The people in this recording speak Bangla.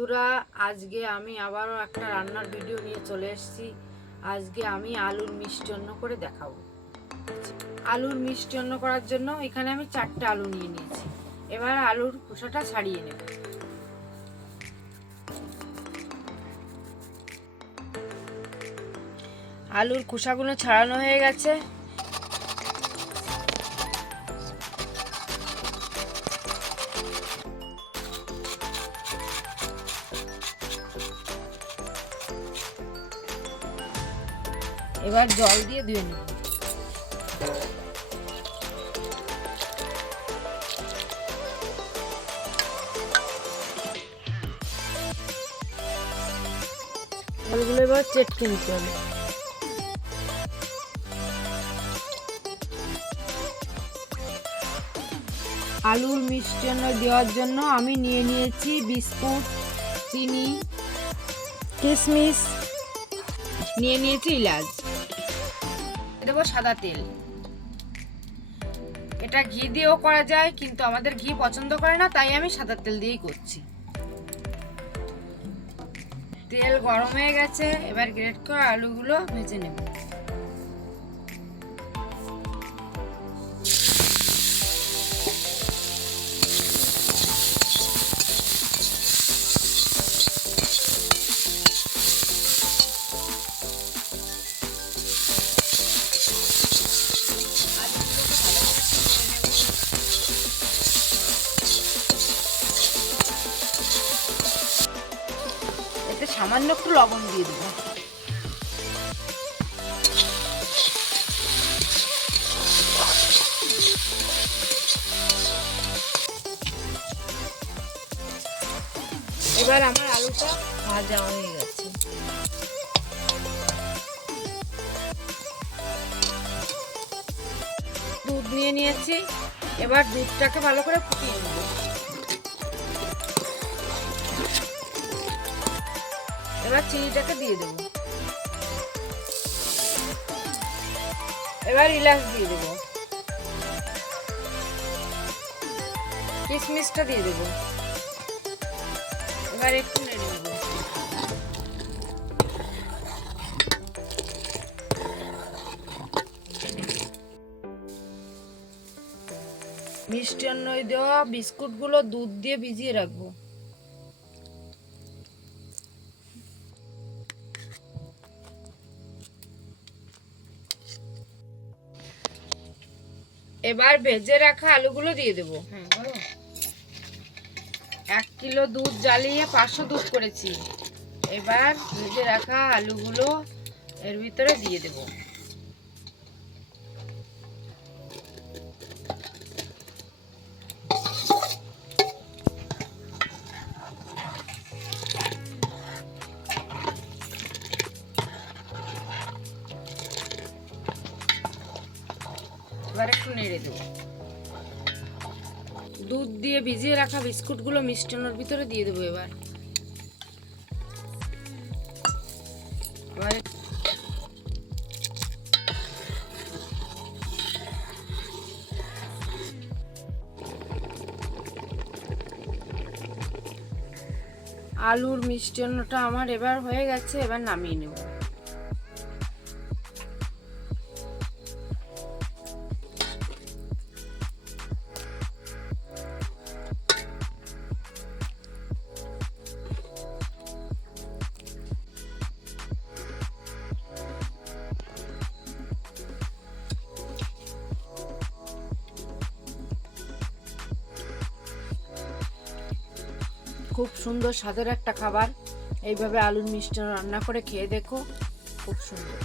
বন্ধুরা, আজকে আমি আবারও একটা রান্নার ভিডিও নিয়ে চলে এসেছি। আজকে আমি আলুর মিষ্টান্ন করে দেখাবো। আলুর মিষ্টান্ন করার জন্য এখানে আমি চারটে আলু নিয়ে নিয়েছি। এবার আলুর খোসাটা ছাড়িয়ে নেব। আলুর খোসাগুলো ছাড়ানো হয়ে গেছে। এবার জল দিয়ে ধুয়ে নেব। জলগুলো এবার চেটকে নিতে হবে। আলুর মিষ্টান্ন দেওয়ার জন্য আমি নিয়ে নিয়েছি বিস্কুট, চিনি, কিশমিশ, নিয়ে নিয়েছি ইলাচ দেবো সাদা তেল। এটা ঘি দিয়েও করা যায়, কিন্তু আমাদের ঘি পছন্দ করে না, তাই আমি সাদা তেল দিয়েই করছি। তেল গরম হয়ে গেছে, এবার গ্রেট করা আলুগুলো ভেজে নেব। সামান্য একটু লবণ দিয়ে দেবো। এবার আমার আলুটা ভাজা হয়ে গেছে। দুধ নিয়ে নিয়েছি। এবার দুধটাকে ভালো করে ফুটিয়ে নেব। এবার চিনিটাকে দিয়ে দেবো। এবার ইলাচ দিয়ে দেবো। কিশমিশটা দিয়ে দেবো। এবার একটু নেড়ে নেব মিষ্টান্ন দেওয়া বিস্কুটগুলো দুধ দিয়ে ভিজিয়ে রাখব। এবার ভেজে রাখা আলুগুলো দিয়ে দেবো। এক কিলো দুধ জ্বালিয়ে পাঁচশো দুধ করেছি। এবার ভেজে রাখা আলুগুলো এর ভিতরে দিয়ে দেব। এবার একটু নেড়ে দেবো। দুধ দিয়ে ভিজিয়ে রাখা বিস্কুটগুলো মিষ্টানোর ভিতরে দিয়ে দেবো এবার আলুর মিষ্টান্নটা আমার এবার হয়ে গেছে, এবার নামিয়ে নেব। খুব সুন্দর স্বাদের একটা খাবার। এইভাবে আলুর মিষ্টি রান্না করে খেয়ে দেখো খুব সুন্দর।